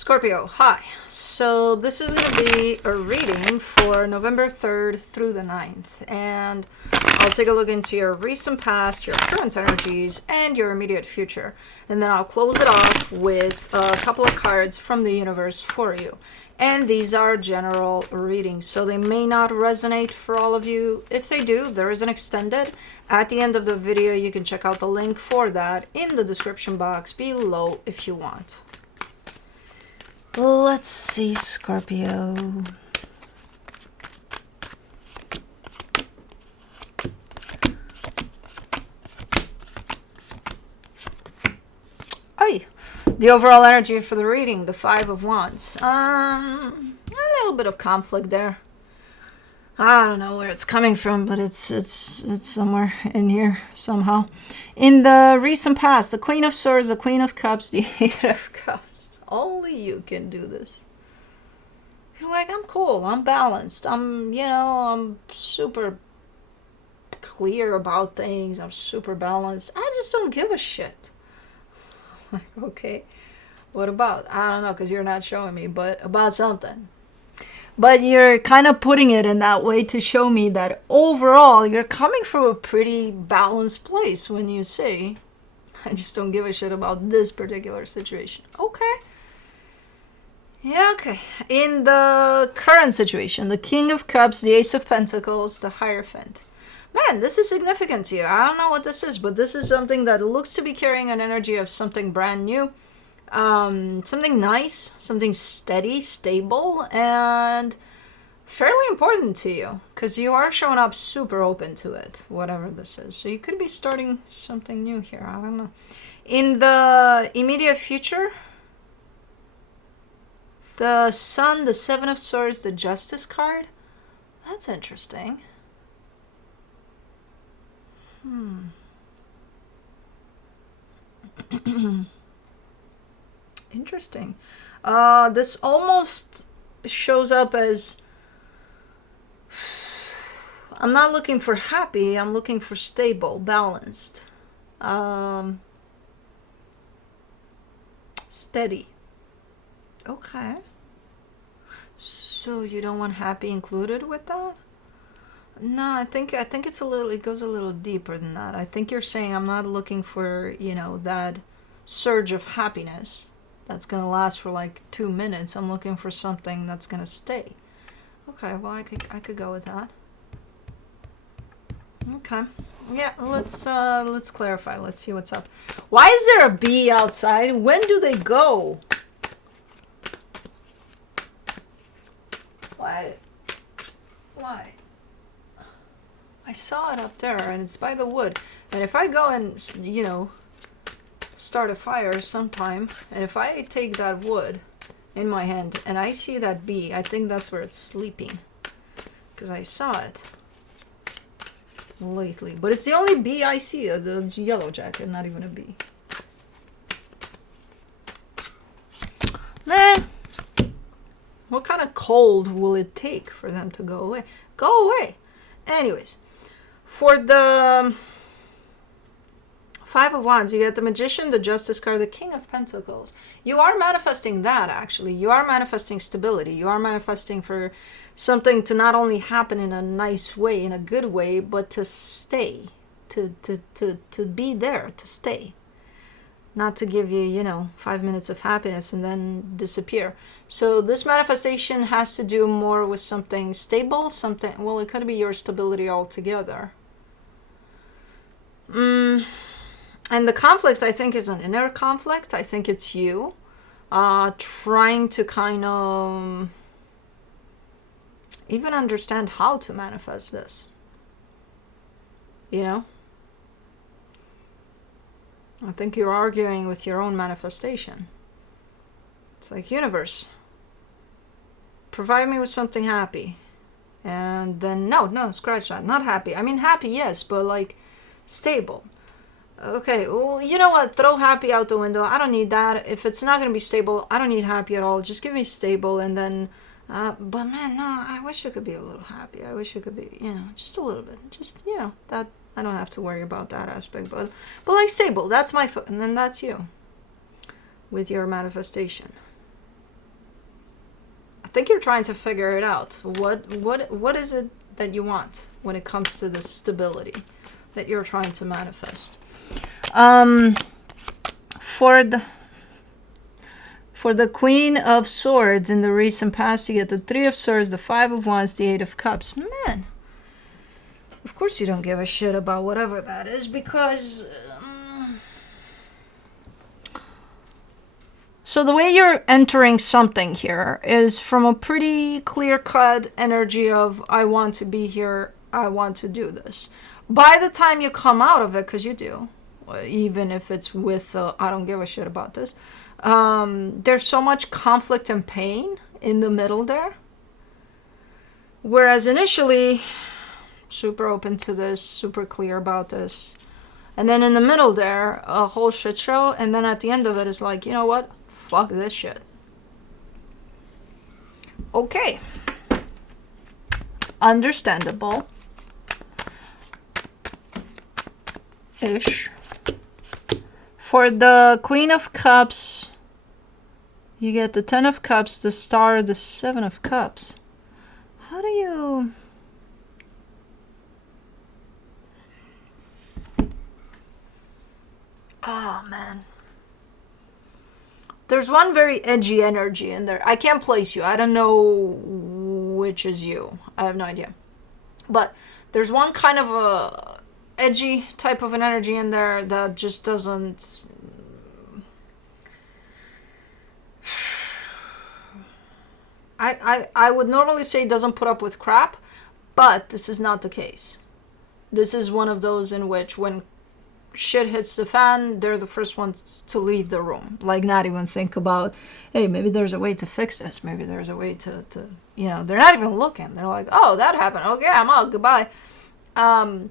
Scorpio, hi. So this is going to be a reading for November 3rd through the 9th. And I'll take a look into your recent past, your current energies, and your immediate future. And then I'll close it off with a couple of cards from the universe for you. And these are general readings, so they may not resonate for all of you. If they do, there is an extended. At the end of the video, you can check out the link for that in the description box below if you want. Let's see, Scorpio. The overall energy for the reading, the Five of Wands. A little bit of conflict there. I don't know where it's coming from, but it's somewhere in here somehow. In the recent past, the Queen of Swords, the Queen of Cups, the Eight of Cups. Only you can do this. You're like, I'm cool, I'm balanced, I'm super clear about things, I'm super balanced. I just don't give a shit. Like, okay, what about? I don't know, because you're not showing me, but about something. But you're kind of putting it in that way to show me that overall you're coming from a pretty balanced place when you say, I just don't give a shit about this particular situation. Okay. Yeah, okay. In the current situation, the King of Cups, the Ace of Pentacles, the Hierophant. Man, this is significant to you. I don't know what this is, but this is something that looks to be carrying an energy of something brand new. Something nice, something steady, stable, and fairly important to you. Because you are showing up super open to it, whatever this is. So you could be starting something new here. I don't know. In the immediate future, the Sun, the Seven of Swords, the Justice card. That's interesting. Interesting. This almost shows up as I'm not looking for happy, I'm looking for stable, balanced, steady. Okay. So you don't want happy included with that? No, I think it's it goes a little deeper than that. I think you're saying I'm not looking for, that surge of happiness that's going to last for like 2 minutes. I'm looking for something that's going to stay. Okay, well, I could go with that. Okay. Yeah, let's clarify. Let's see what's up. Why is there a bee outside? When do they go? Why? I saw it up there, and it's by the wood. And if I go and, start a fire sometime, and if I take that wood in my hand and I see that bee, I think that's where it's sleeping. Because I saw it lately. But it's the only bee I see, the yellow jacket, not even a bee. Man, what kind of cold will it take for them to go away? Go away! Anyways. For the Five of Wands, you get the Magician, the Justice card, the King of Pentacles. You are manifesting that, actually. You are manifesting stability. You are manifesting for something to not only happen in a nice way, in a good way, but to stay. To be there, to stay. Not to give you, 5 minutes of happiness and then disappear. So this manifestation has to do more with something stable, it could be your stability altogether. And the conflict, I think, is an inner conflict. I think it's you trying to kind of even understand how to manifest this. I think you're arguing with your own manifestation. It's like, universe, provide me with something happy. And then, no, scratch that. Not happy. I mean, happy, yes, but like stable. Okay, well, you know what? Throw happy out the window. I don't need that. If it's not going to be stable, I don't need happy at all. Just give me stable, and then, but man, no, I wish I could be a little happy. I wish I could be, just a little bit. Just, that, I don't have to worry about that aspect, but like stable, that's my foot, and then that's you with your manifestation. think you're trying to figure it out. What is it that you want when it comes to the stability that you're trying to manifest? For the Queen of Swords in the recent past, you get the Three of Swords, the Five of Wands, the Eight of Cups. Man, of course you don't give a shit about whatever that is, because so the way you're entering something here is from a pretty clear-cut energy of, I want to be here, I want to do this. By the time you come out of it, because you do, even if it's with I don't give a shit about this, there's so much conflict and pain in the middle there. Whereas initially, super open to this, super clear about this. And then in the middle there, a whole shit show. And then at the end of it, it's like, you know what? Fuck this shit. Okay. Understandable. Ish. For the Queen of Cups, you get the Ten of Cups, the Star, the Seven of Cups. How do you... Oh, man. There's one very edgy energy in there. I can't place you. I don't know which is you. I have no idea. But there's one kind of a edgy type of an energy in there that just doesn't... I would normally say doesn't put up with crap, but this is not the case. This is one of those in which when shit hits the fan, they're the first ones to leave the room. Like, not even think about, hey, maybe there's a way to fix this. Maybe there's a way to they're not even looking. They're like, oh, that happened. Okay, I'm out. Goodbye. And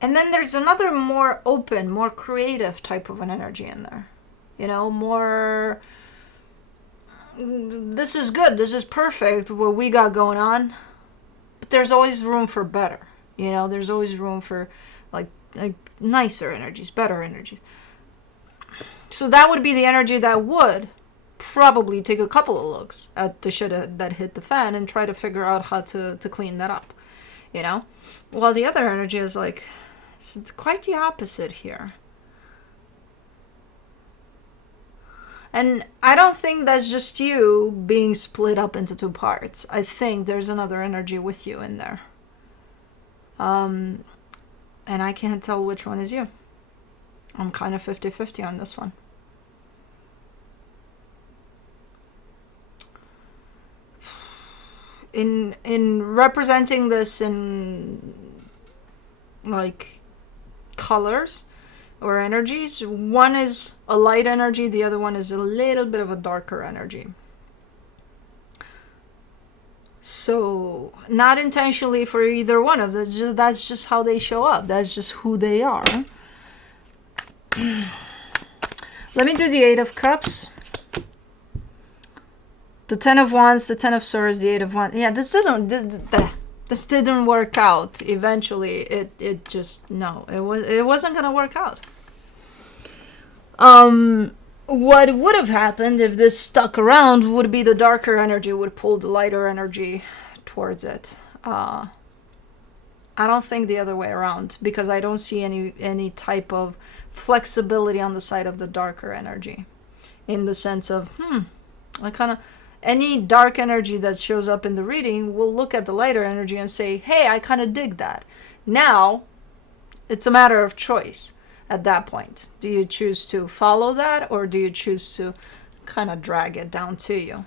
then there's another more open, more creative type of an energy in there. More, this is good, this is perfect, what we got going on. But there's always room for better. There's always room for like nicer energies, better energies. So that would be the energy that would probably take a couple of looks at the shit that hit the fan and try to figure out how to clean that up. While the other energy is like, it's quite the opposite here. And I don't think that's just you being split up into two parts. I think there's another energy with you in there. And I can't tell which one is you. I'm kind of 50-50 on this one. In representing this in like colors or energies, one is a light energy, the other one is a little bit of a darker energy. So not intentionally for either one of them, that's just how they show up, that's just who they are. Let me do the Eight of Cups, the Ten of Wands, the Ten of Swords, the Eight of Wands. Yeah, this didn't work out. Eventually it just, no, it wasn't gonna work out. What would have happened if this stuck around would be the darker energy would pull the lighter energy towards it. I don't think the other way around, because I don't see any type of flexibility on the side of the darker energy, in the sense of any dark energy that shows up in the reading will look at the lighter energy and say, hey, I kind of dig that. Now it's a matter of choice. At that point, do you choose to follow that, or do you choose to kind of drag it down to you,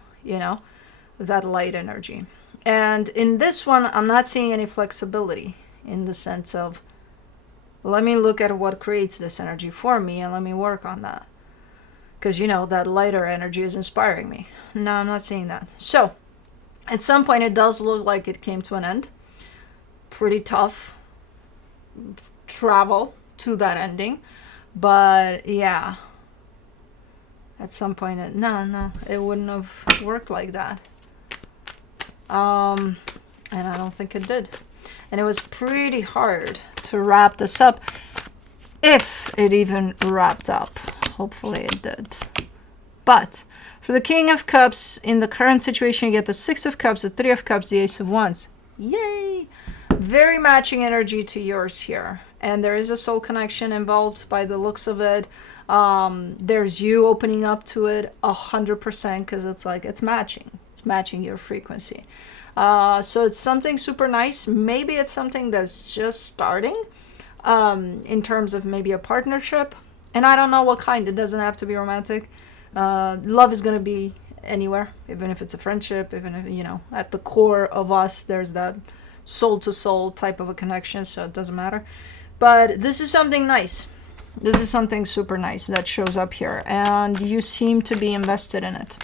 that light energy? And in this one, I'm not seeing any flexibility, in the sense of, let me look at what creates this energy for me and let me work on that. Because, that lighter energy is inspiring me. No, I'm not seeing that. So, at some point, it does look like it came to an end. Pretty tough travel to that ending, but yeah, at some point it wouldn't have worked like that, and I don't think it did. And it was pretty hard to wrap this up, if it even wrapped up. Hopefully it did. But For the King of Cups, in the current situation, you get the Six of Cups, the Three of Cups, the Ace of Wands. Yay! Very matching energy to yours here. And there is a soul connection involved by the looks of it. There's you opening up to it 100% because it's like it's matching your frequency. So it's something super nice. Maybe it's something that's just starting in terms of maybe a partnership, and I don't know what kind. It doesn't have to be romantic. Love is going to be anywhere, even if it's a friendship, even if, you know, at the core of us there's that soul to soul type of a connection, so it doesn't matter. But this is something nice. This is something super nice that shows up here, and you seem to be invested in it.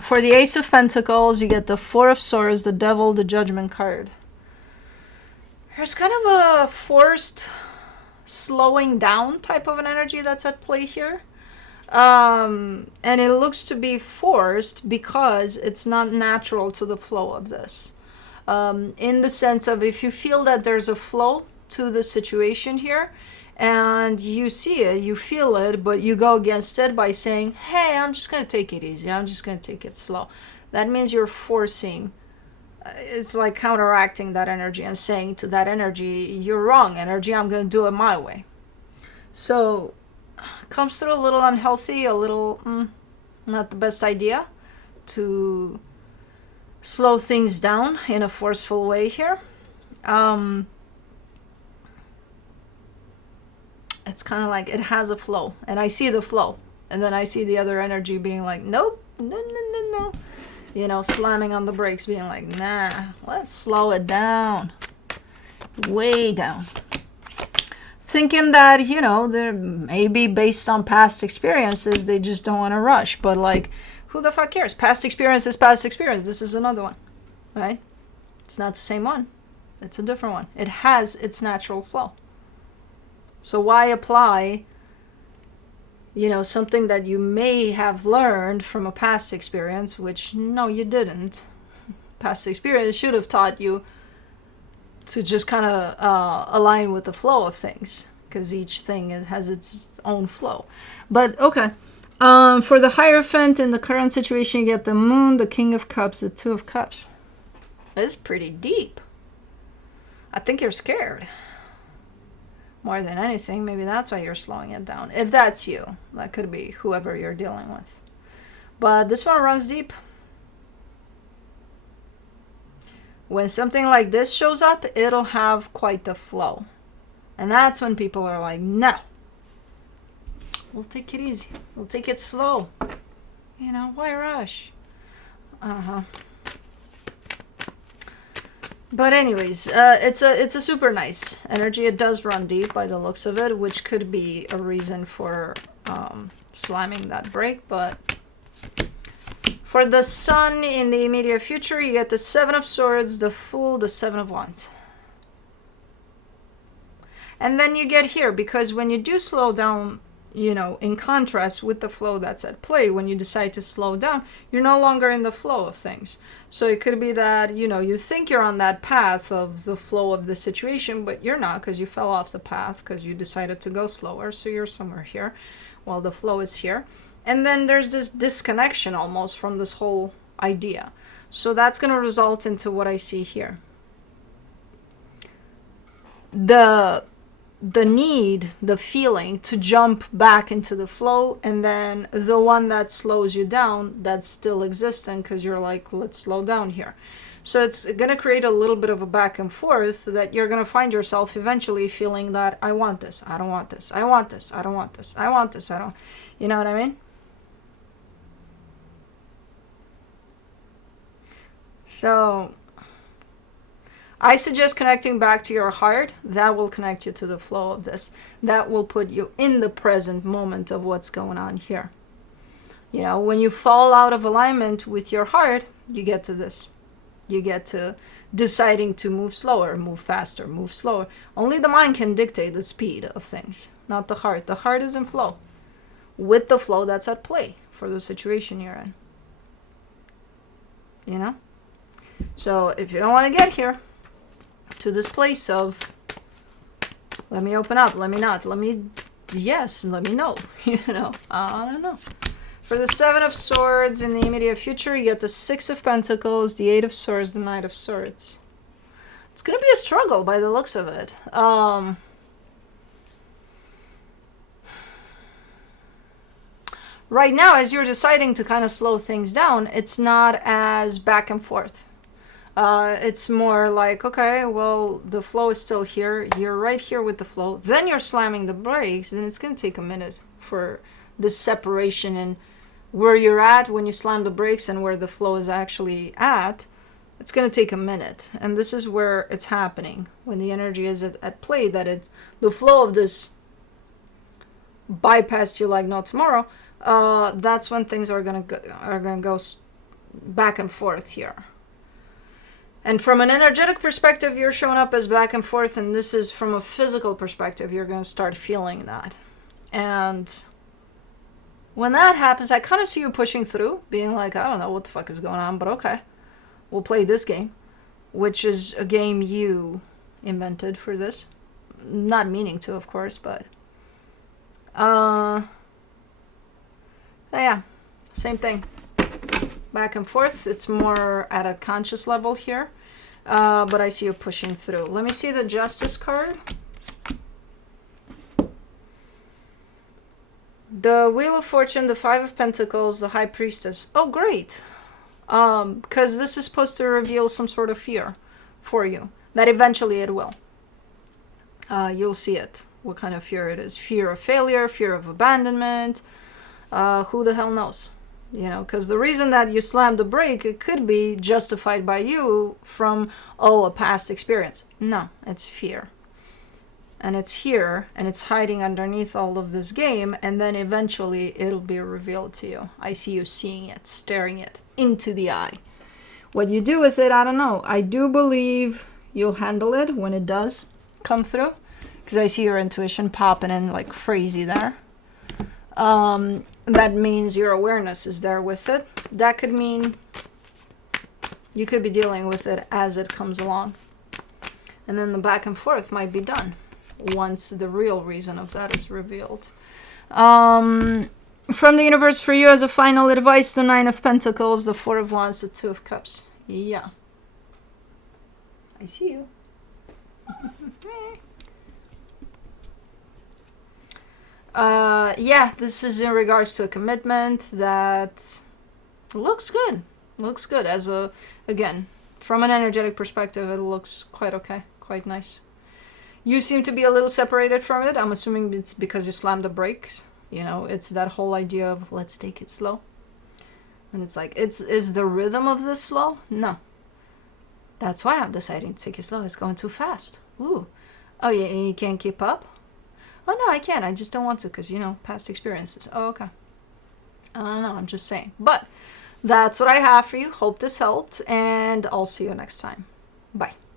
For the Ace of Pentacles, you get the Four of Swords, the Devil, the Judgment card. There's kind of a forced slowing down type of an energy that's at play here. And it looks to be forced because it's not natural to the flow of this. In the sense of, if you feel that there's a flow to the situation here, and you see it, you feel it, but you go against it by saying, hey, I'm just going to take it easy. I'm just going to take it slow. That means you're forcing. It's like counteracting that energy and saying to that energy, you're wrong, energy. I'm going to do it my way. So comes through a little unhealthy, a little not the best idea to slow things down in a forceful way here. It's kind of like it has a flow, and I see the flow, and then I see the other energy being like, nope, no, you know, slamming on the brakes, being like, nah, let's slow it down, way down. Thinking that, you know, they're maybe based on past experiences, they just don't want to rush, but like, who the fuck cares? Past experience is past experience. This is another one, right? It's not the same one. It's a different one. It has its natural flow. So why apply, you know, something that you may have learned from a past experience, which no, you didn't. Past experience should have taught you to just kind of align with the flow of things, because each thing has its own flow. But okay. For the Hierophant, in the current situation, you get the Moon, the King of Cups, the Two of Cups. It's pretty deep. I think you're scared. More than anything, maybe that's why you're slowing it down. If that's you, that could be whoever you're dealing with. But this one runs deep. When something like this shows up, it'll have quite the flow. And that's when people are like, no, we'll take it easy. We'll take it slow. You know, why rush? But anyways, it's a super nice energy. It does run deep by the looks of it, which could be a reason for slamming that brake. But for the Sun, in the immediate future, you get the Seven of Swords, the Fool, the Seven of Wands. And then you get here, because when you do slow down, you know, in contrast with the flow that's at play, when you decide to slow down, you're no longer in the flow of things. So it could be that, you know, you think you're on that path of the flow of the situation, but you're not, because you fell off the path because you decided to go slower. So you're somewhere here while the flow is here. And then there's this disconnection almost from this whole idea. So that's going to result into what I see here. The need, the feeling to jump back into the flow, and then the one that slows you down that's still existent, because you're like, let's slow down here. So it's going to create a little bit of a back and forth that you're going to find yourself eventually feeling that I want this, I don't want this, I want this, I don't want this, I want this, I don't, you know what I mean? So I suggest connecting back to your heart. That will connect you to the flow of this. That will put you in the present moment of what's going on here. You know, when you fall out of alignment with your heart, you get to this. You get to deciding to move slower, move faster, move slower. Only the mind can dictate the speed of things, not the heart. The heart is in flow with the flow that's at play for the situation you're in. You know? So if you don't want to get here, to this place of let me open up, let me not, let me yes, let me know. You know, I don't know. For the Seven of Swords in the immediate future, you get the Six of Pentacles, the Eight of Swords, the Knight of Swords. It's gonna be a struggle by the looks of it. Right now, as you're deciding to kind of slow things down, it's not as back and forth. It's more like, okay, well, the flow is still here. You're right here with the flow. Then you're slamming the brakes, and it's going to take a minute for this separation and where you're at when you slam the brakes and where the flow is actually at. It's going to take a minute. And this is where it's happening. When the energy is at play, that it's the flow of this bypassed you like no tomorrow. That's when things are gonna go back and forth here. And from an energetic perspective, you're showing up as back and forth, and this is from a physical perspective, you're gonna start feeling that. And when that happens, I kind of see you pushing through, being like, I don't know what the fuck is going on, but okay, we'll play this game, which is a game you invented for this. Not meaning to, of course, but yeah, same thing. Back and forth. It's more at a conscious level here. But I see you pushing through. Let me see the Justice card. The Wheel of Fortune, the Five of Pentacles, the High Priestess. Oh, great. Because this is supposed to reveal some sort of fear for you. That eventually it will. You'll see it. What kind of fear it is. Fear of failure, fear of abandonment. Who the hell knows? You know, because the reason that you slammed the brake, it could be justified by you from, a past experience. No, it's fear. And it's here, and it's hiding underneath all of this game, and then eventually it'll be revealed to you. I see you seeing it, staring it into the eye. What you do with it, I don't know. I do believe you'll handle it when it does come through, because I see your intuition popping in like crazy there. That means your awareness is there with it. That could mean you could be dealing with it as it comes along. And then the back and forth might be done once the real reason of that is revealed. From the universe for you as a final advice, the Nine of Pentacles, the Four of Wands, the Two of Cups. Yeah. I see you. Yeah, this is in regards to a commitment that looks good. Looks good as again, from an energetic perspective, it looks quite okay, quite nice. You seem to be a little separated from it. I'm assuming it's because you slammed the brakes. You know, it's that whole idea of let's take it slow. And it's like, is the rhythm of this slow? No. That's why I'm deciding to take it slow. It's going too fast. Ooh. Oh, yeah, and you can't keep up? Oh, no, I can't. I just don't want to because, past experiences. Oh, okay. I don't know. I'm just saying. But that's what I have for you. Hope this helped, and I'll see you next time. Bye.